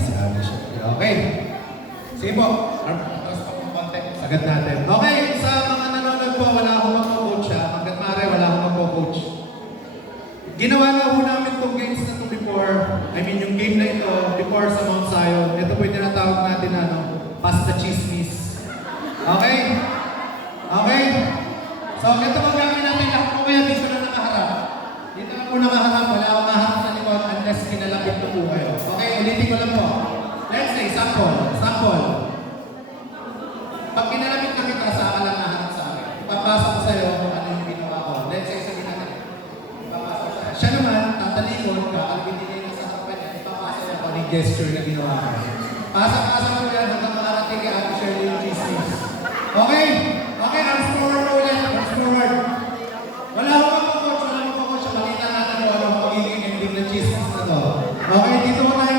Si Alice. Okay. Sige po. Tapos pa po konti. Sagad natin. Okay, sa mga nanonood po, wala akong mag-coach ha. Hanggat maaari, wala akong mag-coach. Ginawa na po namin itong games na ito before. I mean, yung game na ito, before sa Mount Zion. Ito po yung tinatawag natin na, pasta chismis. Okay? Okay? So, ito po gawin natin. Lahat po kaya dito na nakaharap. Dito na po nakaharap. Wala akong maharap sa likod unless kinalapit na po kayo. Okay, ulitin ko lang po. Let's say, sample. Sample. Pag kinalapit na kita, saan ka lang naharap sa akin. Ipapasa ko sa'yo ano yung ginawa ko. Let's say, sabihin natin. Ipapasa ko sa'yo. Siya naman, tatalikon, kakalibitin niya yung sa harapan niya. Ipapasa niya kung anong gesture na ginawa ko. Pasa-pasa ko yan hanggang makarating kay Ate Shirley yung chismis. Okay? Okay, arms forward ulit. Arms forward. Wala akong mag-coach. Balita natin kung anong magiging ending ng chismis na to. Okay, dito mo tayo